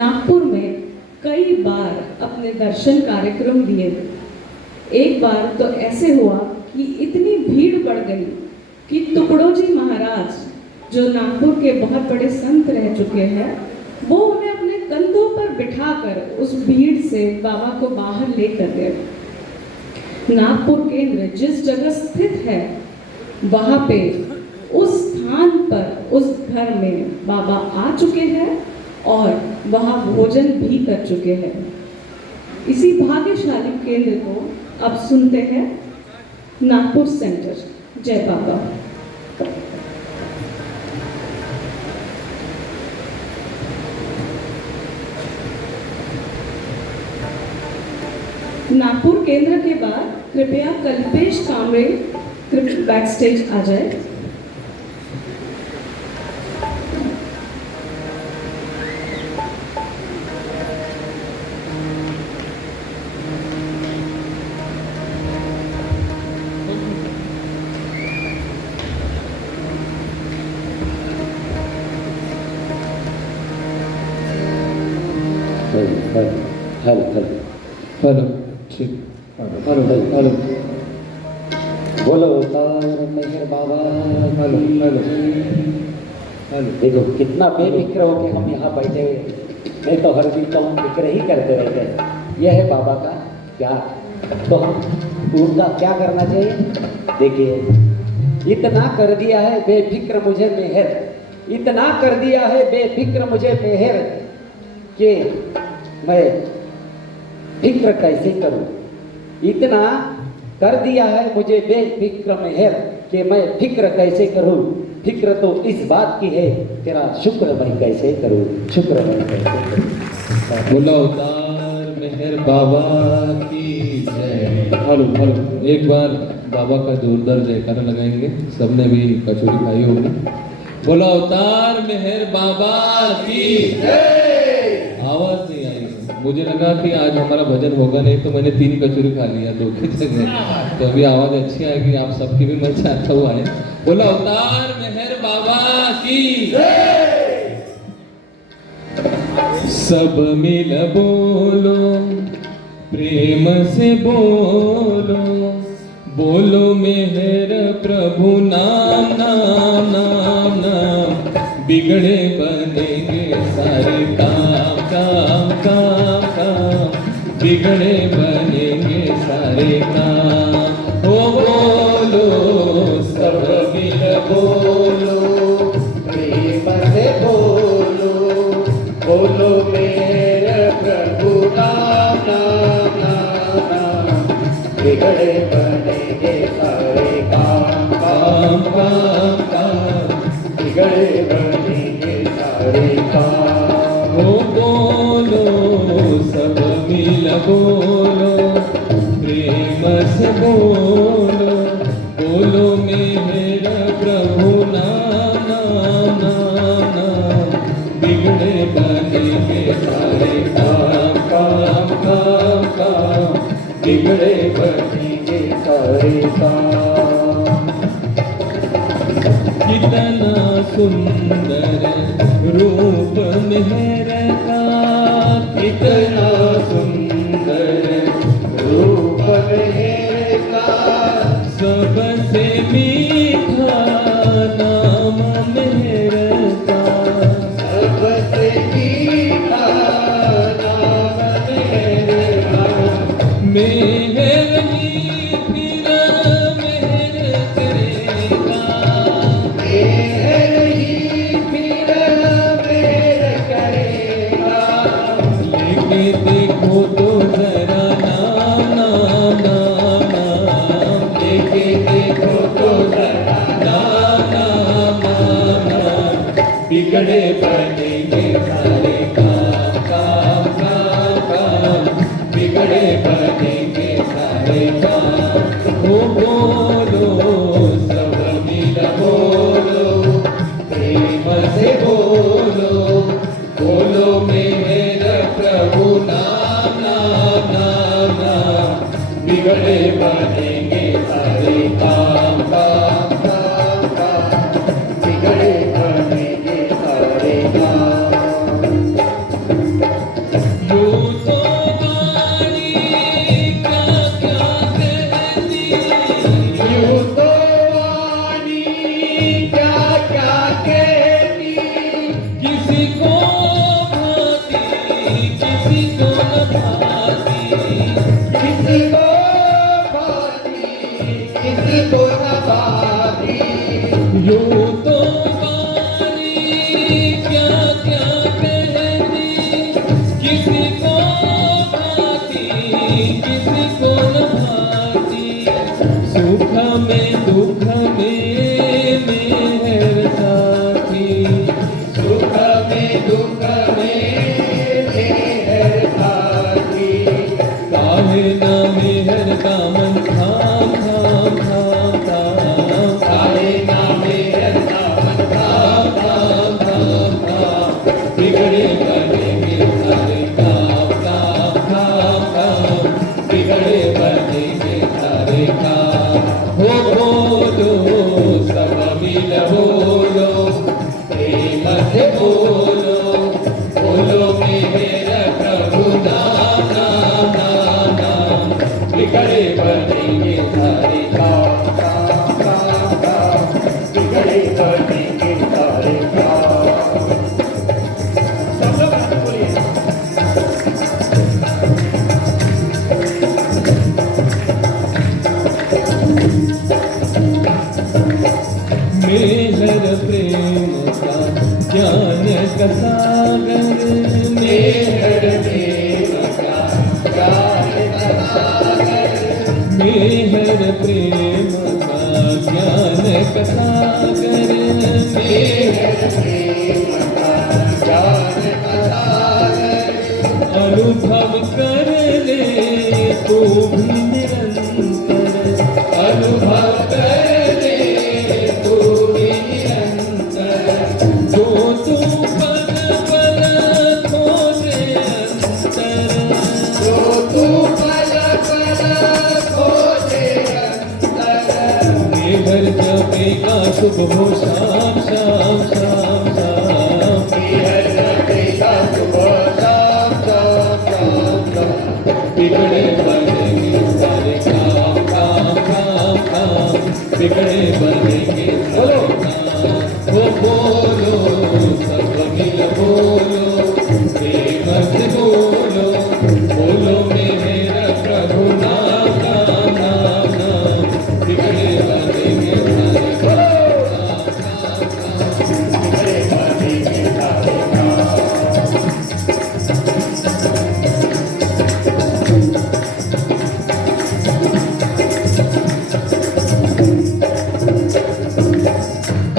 नागपुर में कई बार अपने दर्शन कार्यक्रम दिए। एक बार तो ऐसे हुआ कि इतनी भीड़ बढ़ गई कि टुकड़ोजी महाराज जो नागपुर के बहुत बड़े संत रह चुके हैं, वो उन्हें अपने कंधों पर बिठाकर उस भीड़ से बाबा को बाहर लेकर गए। नागपुर केंद्र जिस जगह स्थित है वहां पे उस स्थान पर उस घर में बाबा आ चुके हैं और वहाँ भोजन भी कर चुके हैं। इसी भाग्यशाली केंद्र को अब सुनते हैं नागपुर सेंटर। जय बाबा। नागपुर केंद्र के बाद कृपया कल्पेश कामरे बैक स्टेज आ जाए। हेलो ठीक हेलो बोलो Avatar Meher Baba. Hello hello hello. देखो कितना बेफिक्र हो के हम यहाँ बैठे, नहीं तो हर दिन तो हम फिक्र ही करते रहते हैं। यह है बाबा का प्यार, तो हम उनका क्या करना चाहिए। देखिए इतना कर दिया है बेफिक्र मुझे मेहर, इतना कर दिया है बेफिक्र मुझे मेहर कि मैं फिक्र कैसे करूं। इतना कर दिया है मुझे बेफिक्र मेहर कि मैं फिक्र कैसे करूं। फिक्र तो इस बात की है तेरा शुक्र मैं कैसे करूं, शुक्र मैं कैसे करूं। बोला अवतार मेहर बाबा की जय। Hello hello. एक बार बाबा का जोरदार जयकारा लगाएंगे। सबने भी कचौरी खाई होगी। बोला अवतार मेहर बाबा की जय। आवाज नहीं आई। मुझे लगा कि आज हमारा भजन होगा नहीं, तो मैंने 3 कचौरी खा लिया 2 की जगह। तो अभी आवाज अच्छी आएगी, आप सबकी भी मैं चाहता हूँ आए। बोला अवतार मेहर बाबा की जय। सब मिल बोलो प्रेम से बोलो, बोलो मेहर प्रभु नाम नाम नाम नाम। बिगड़े बनेंगे सारे काम काम काम काम, बिगड़े बनेंगे सारे काम। ओ बोलो सब मिल बोलो प्रेम से बोलो, बोलो मेरे प्रभु नाम नाम नाम नाम। बिगड़े बनेंगे सारे काम काम काम काम, बिगड़े बनेंगे सारे काम। ओ बोलो सब मिल बोलो प्रेम से बोलो, बोलो मेरा प्रभु नाम नाम नाम नाम। बिगड़े बनेंगे सारे काम काम काम काम, बिगड़े बनेंगे सारे काम। कितना सुंदर रूप मेहर का, कितना सुंदर रूप मेहर का, सबसे मीठा नाम मेहर का। सबसे मीठा नाम मेहर का। मेहर ही फिर मेहर करेगा, मेहर ही फिर मेहर करेगा। लेके किसी को भाती किसी को न भाती, सुख में दुख में मेहर साथी, सुख में दुख में मेहर साथी, काहे ना मेहर दामन थाम थाम थाम थाम, काहे ना मेहर दामन थाम थाम थाम थाम, बिगड़े बनेंगे सारे काम काम काम काम, बिगड़े बनेंगे सारे काम। हो बोलो सब मिल बोलो, प्रेम से बोलो, बोलो मेरा प्रभु नाम नाम नाम नाम, बिगड़े बनेंगे सारे काम काम काम काम, बिगड़े बनेंगे सारे काम। सब लोग हाथ बोलिए। मेहर प्रेम का ज्ञान का सागर, मेहर प्रेम का ज्ञान का सागर, मेहर प्रेम का ज्ञान का सागर, मेहर प्रेम का ज्ञान का सागर, अनुभव कर ले तू भी निरंतर, अनुभव कर ले तू भी निरंतर, जो तू पल पल खोजे अंतर, जो तू पल पल खोजे अंतर, मेहर जपेगा सुबह शाम शाम शाम शाम, मेहर जपेगा सुबह शाम शाम शाम शाम, बिगड़े बनेंगे सारे काम काम काम काम, बिगड़े बनेंगे सारे काम। वो बोलो सब मिल बोलो, प्रेम से बोलो, बोलो मेरा प्रभु नाम नाम नाम नाम, बिगड़े बनेंगे सारे काम काम काम, बिगड़े बनेंगे सारे काम।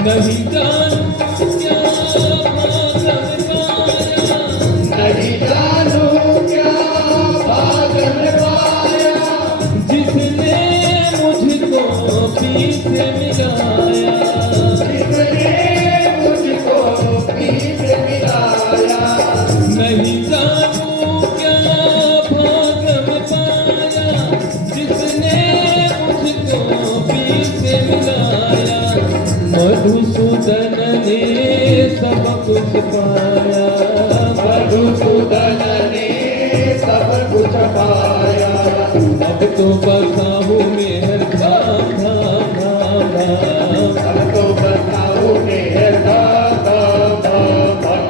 नहीं जानू क्या भागन पाया, नहीं जानू क्या भागन पाया, जिसने मुझको पीस मिलाया, जिसने मुझको पीस मिलाया, नहीं जानू क्या भागन पाया, जिसने मुझको पीस मिलाया, मधुसूदन ने सब कुछ पाया, मधुसूदन ने सब कुछ पाया, अब तो बसाहू मेहर धाम धाम धाम धाम, अब तो बसाहू मेहर धाम धाम धाम धाम,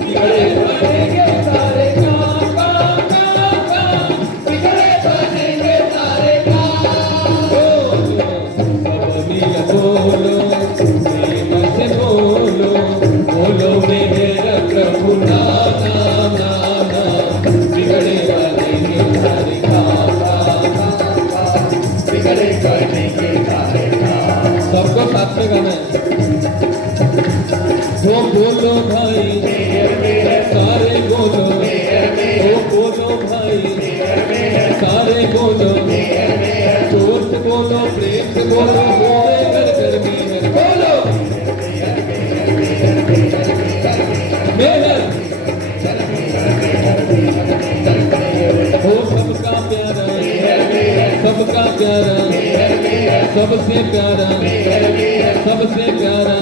बिगड़े बनेंगे सारे काम काम काम काम, बिगड़े बनेंगे सारे काम। सब मिल बोलो, बोलो बोलो मेरा प्रभु नाम नाम नाम नाम, बिगड़े बनेंगे सारे काम काम काम, बिगड़े बनेंगे सारे काम। सबको साथ में गाना है। वो बोलो भाई सारे बोलो, वो बोलो भाई सारे बोलो, जोर से बोलो, प्रेम से बोलो, बोले कर कर मेहर बोलो, मेहर हो सबका प्यारा, सबका प्यारा, सबसे प्यारा, सबसे प्यारा,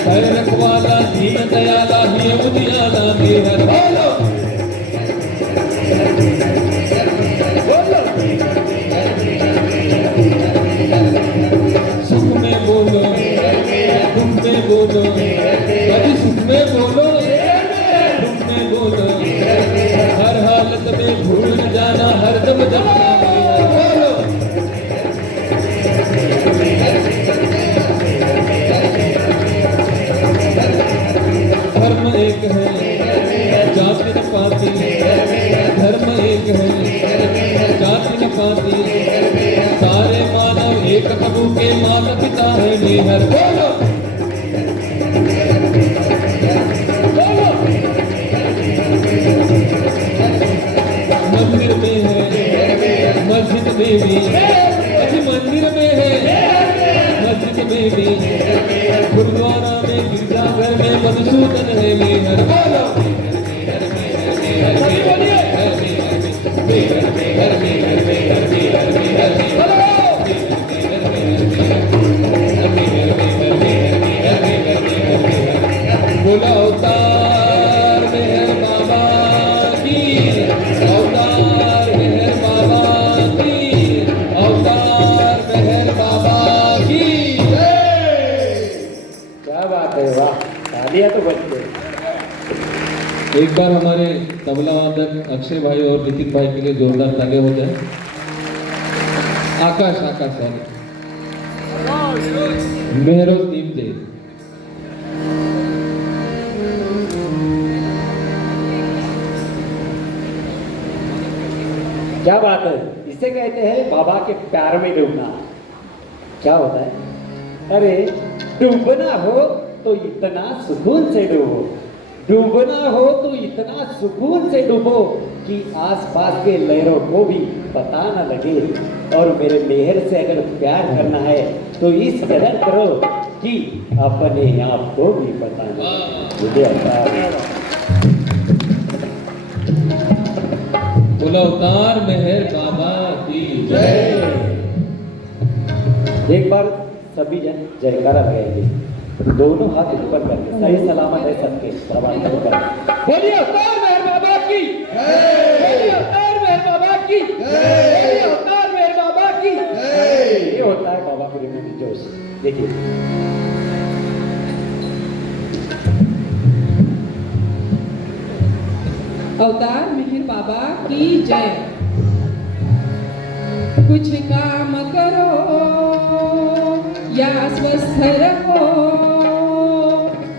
है रखवाला दीन दयाला ही उजियाला, मेहर बोलो सुख में बोलो, दुख में बोलो, कभी सुख में बोलो, दुख में बोलो, हर हालत में भूल न जाना, हर दम जपना बोलो। धर्म एक है जाति न पाति, के माता पिता है मेहर। बोलो मंदिर में है मस्जिद में भी, अभी मंदिर में है मस्जिद में भी, गुरुद्वारा में गिरजाघर में मधुसूदन है मेहर। बोलो बोला अवतार मेहर बाबा की, अवतार मेहर बाबा की, अवतार मेहर बाबा की जय। क्या बात है, वाह, तालियां तो बज गई। एक बार हमारे तबला वादक अक्षय भाई और नितिन भाई के लिए जोरदार ताली हो जाए। आकाश आकाश सॉरी मेहरोज़ दे। क्या बात है, इसे कहते हैं बाबा के प्यार में डूबना। क्या होता है? अरे डूबना हो तो इतना सुकून से डूबो, डूबना हो तो इतना सुकून से डूबो कि आसपास के लहरों को भी पता न लगे। और मेरे मेहर से अगर प्यार करना है तो इस कदर करो कि अपने आप को भी पता न मुझे बोला अवतार मेहर बाबा की जय। एक बार सभी जन जयकारा लगाएंगे, दोनों हाथ ऊपर करके, सही सलामत है सबके प्रभात ऊपर। बोलिए अवतार मेहर बाबा की जय, बोलिए अवतार मेहर बाबा की जय, बोलिए अवतार मेहर बाबा की जय। ये होता है बाबा पूरी में जोश। देखिए अवतार मेहर बाबा की जय। कुछ काम करो या स्वस्थ रहो,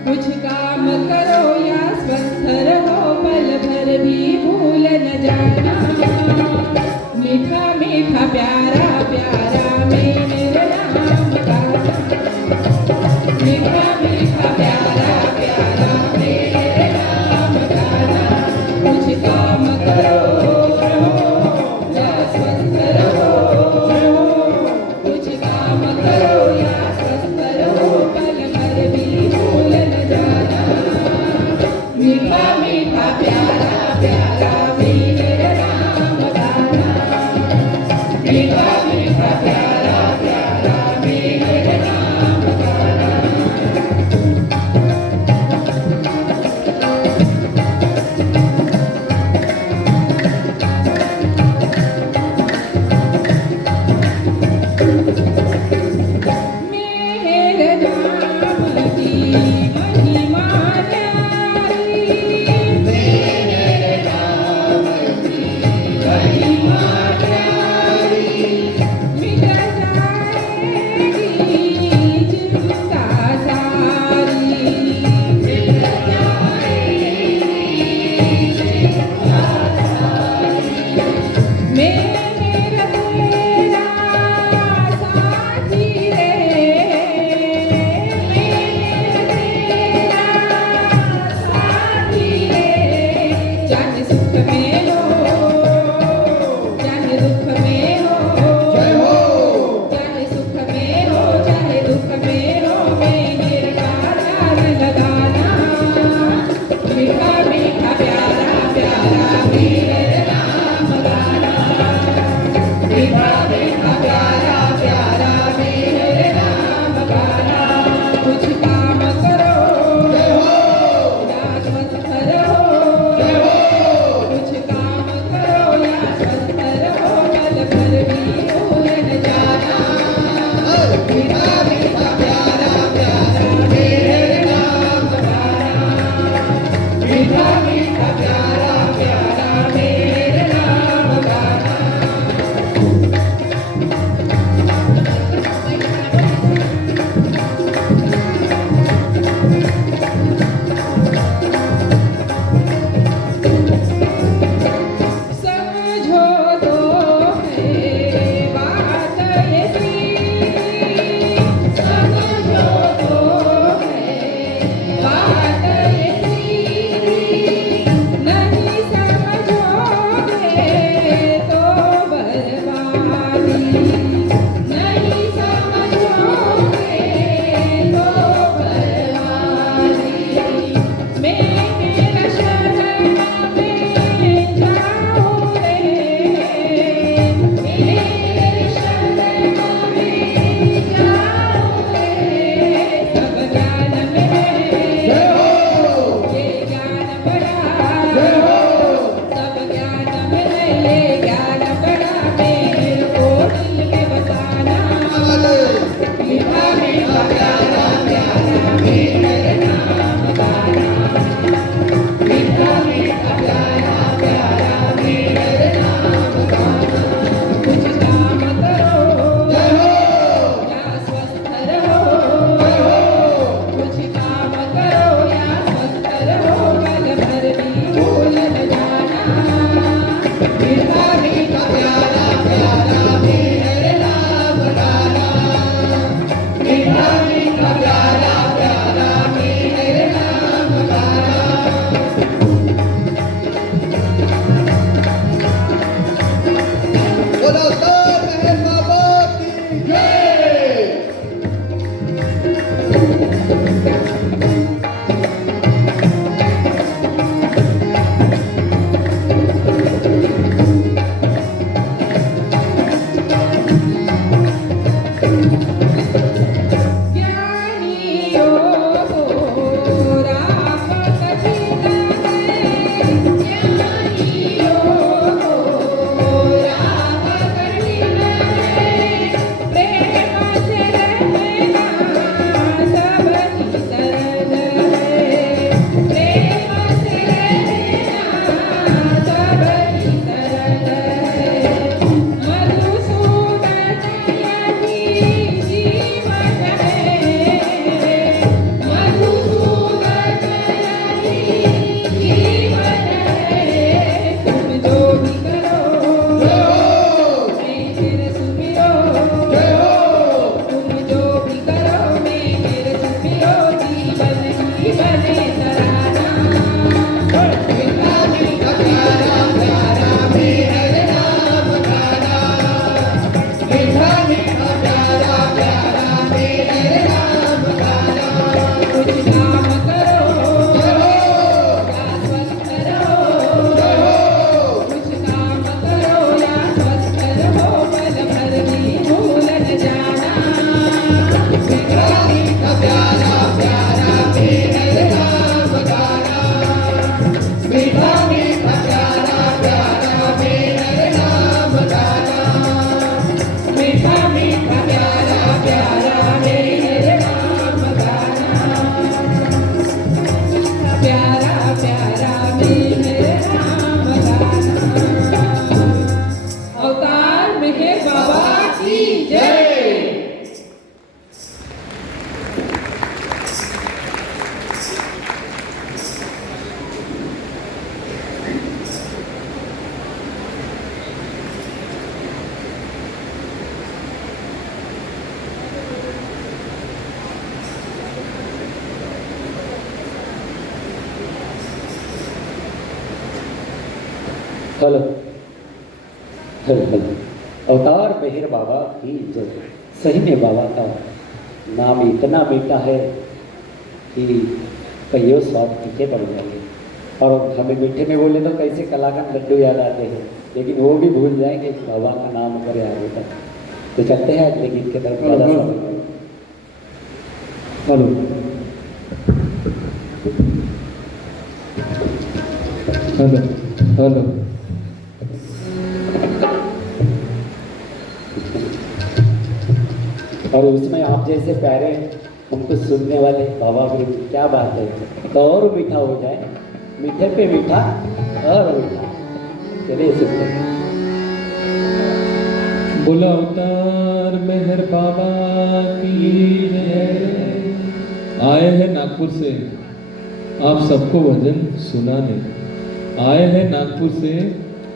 कुछ काम करो या स्वस्थ रहो, पल भर भी भूल न जाना। मीठा मीठा प्यारा प्यारा मेरा नाम गाना, मीठा मीठा प्यारा प्यारा मेरा नाम गाना। कुछ काम करो या स्वस्थ रहो, कुछ काम करो या स्वस्थ रहो, पल भर भी भूल न जाना। मीठा मीठा प्यारा प्यारा मेरा नाम गाना, मीठा मीठा प्यारा प्यारा मेरा नाम गाना। मेरे नाम की महिमा न्यारी, मेरे नाम की महिमा न्यारी, मिट जाएगी चिंता सारी, मिट जाएगी चिंता सारी। मेरा तेरा साथी रे, मेरा तेरा साथी रे, चाहे सुख में हो चाहे दुख में हो, चाहे सुख में हो चाहे दुख में हो, मेरे का ध्यान लगाना। मीठा मीठा प्यारा प्यारा मेरा नाम गाना, मीठा मीठा प्यारा प्यारा मेरे नाम गाना। कुछ काम करो या स्वस्थ रहो, कुछ काम करो या स्वस्थ रहो, पल भर भी भूल न जाना। मीठा मीठा प्यारा प्यारा मेरे नाम गाना, मीठा मीठा प्यारा प्यारा मेरे हेलो हेलो हेलो। अवतार मेहर बाबा की जय। सही में बाबा का नाम इतना मीठा है कि कईयों स्वाद मीठे पड़ जाएंगे। और हमें मीठे में बोले तो कैसे कलाकंद लड्डू याद आते हैं, लेकिन वो भी भूल जाएंगे कि बाबा का नाम अगर याद होता। तो चलते हैं अगले गीत के तरफ। ज़्यादा समय हेलो हेलो हेलो। और उसमें आप जैसे प्यारे हमको सुनने वाले बाबा भी, क्या बात है। तो और मीठा हो जाए, मीठे पे मीठा और मीठा। चलिए सुनते हैं। बोला अवतार मेहर बाबा की जय। आए हैं नागपुर से आप सबको भजन सुनाने, आए हैं नागपुर से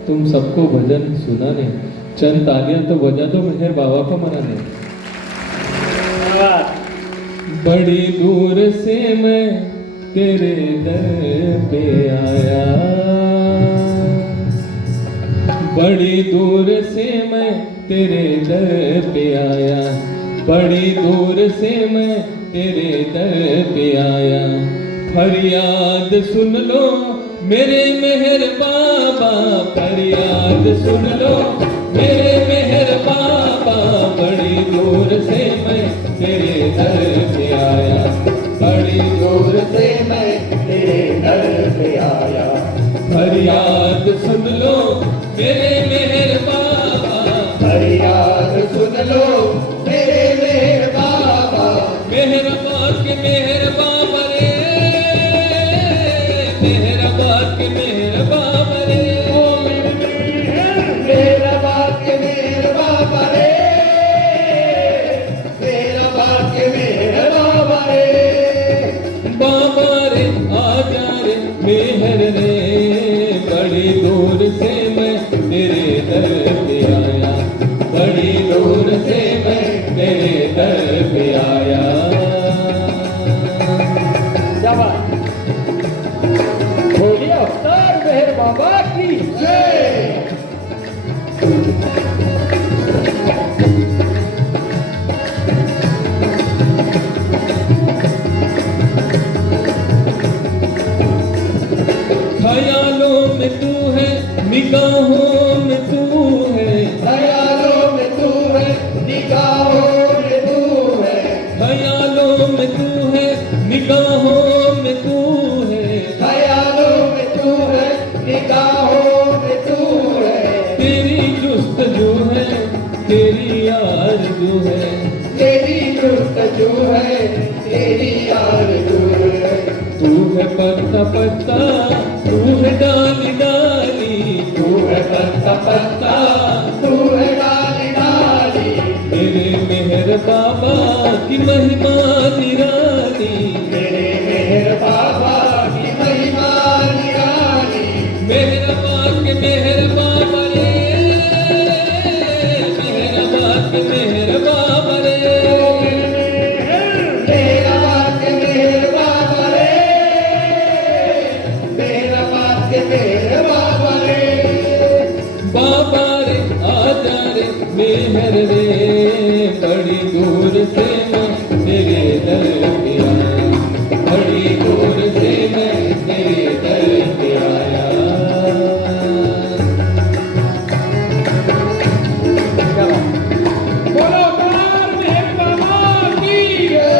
तुम सबको भजन सुनाने। चंद तालियां तो बजा दो मेहर बाबा को मनाने। बड़ी दूर से मैं तेरे दर पे आया, बड़ी दूर से मैं तेरे दर पे आया, बड़ी दूर से मैं तेरे दर पे आया। फरियाद सुन लो मेरे मेहर बाबा, फरियाद सुन लो मेरे मेहर बाबा। बड़ी दूर से मैं तेरे दर पे आया, बड़ी दूर से मैं तेरे दर पे आया। फरियाद सुन लो मेरे मेहर बाबा, फरियाद सुन लो मेरे मेहर बाबा। मेहर बाबा के मेहर बाबा रे, मेहर बाबा के मेहर बाबा रे, मेहर बाबा के मेहर बाबा रे, मेहर बाबा के मेहर बाबा रे। बाबा रे आजा रे मेहर रे, बड़ी दूर से मैं तेरे दर पे आया, बड़ी दूर से मैं तेरे दर पे आया। बोलिए अवतार मेहर बाबा की जय। ख्यालों में तू है, निगाहों में तू है, ख्यालों में तू है, निगाहों में तू है, ख्यालों में तू है, निगाहों में तू है, ख्यालों में तू है, निगाहों में तू है। तेरी जुस्तजू है, तेरी आरज़ू है, तेरी जुस्तजू है, तेरी आरज़ू है। तू है पत्ता पत्ता, तू है डाली डाली, तू है पत्ता पत्ता, तू है डाली डाली। मेरे मेहर बाबा की महिमा निराली, मेरे मेहर बाबा की महिमा निराली। मेहर बाबा के मेहर बाबा रे, मेहर बाबा के मेहर बाबा रे, मेरा बात के मेहर बाबा रे, मेरा बात के मेहर बाबा रे। बाबा रे आजा रे मेहर रे, बड़ी दूर से मैं तेरे दर पे आया, बड़ी दूर से मैं तेरे दर पे आया। बोलो अवतार मेहर बाबा की जय।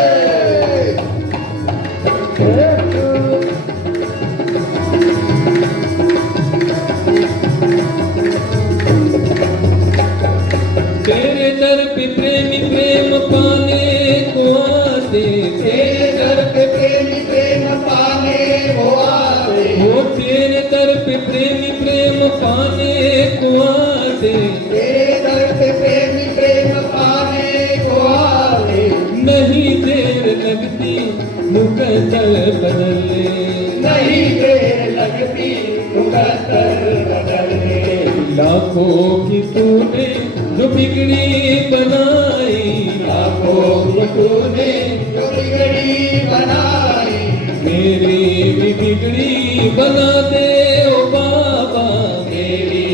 तेरे दर पे प्रेमी प्रेम पाने को आते, तेरे दर पे प्रेमी प्रेम पाने वो आते, वो तेरे दर पे प्रेमी प्रेम पाने को आते। तेरे दर पे प्रेमी प्रेम पाने को आते। नहीं देर लगती मुकद्दर बदलने, नहीं देर लगती मुकद्दर बदलने। लाखों की तूने जो बिगड़ी बनाई, लाखों की तूने जो बिगड़ी बनाई। मेरी भी बिगड़ी बना दे ओ बाबा, मेरी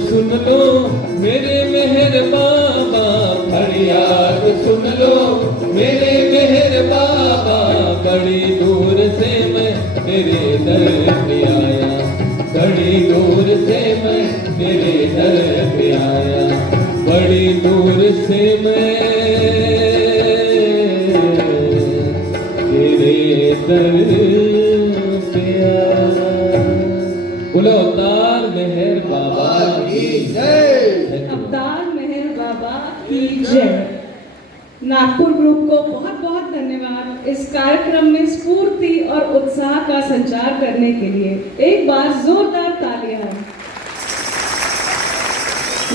सुन लो मेरे मेहर बाबा, फरियाद सुन लो मेरे मेहर बाबा। बड़ी दूर से मैं तेरे दर पे आया, बड़ी दूर से मैं तेरे दर पे आया, बड़ी दूर से मैं तेरे दर पे आया। बोलो अवतार मेहर बाबा की जय। अवतार मेहर बाबा की जय। नागपुर ग्रुप को बहुत बहुत धन्यवाद इस कार्यक्रम में स्फूर्ति और उत्साह का संचार करने के लिए। एक बार जोरदार तालियां।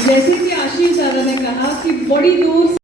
जैसे कि आशीष दादा ने कहा कि बड़ी दूर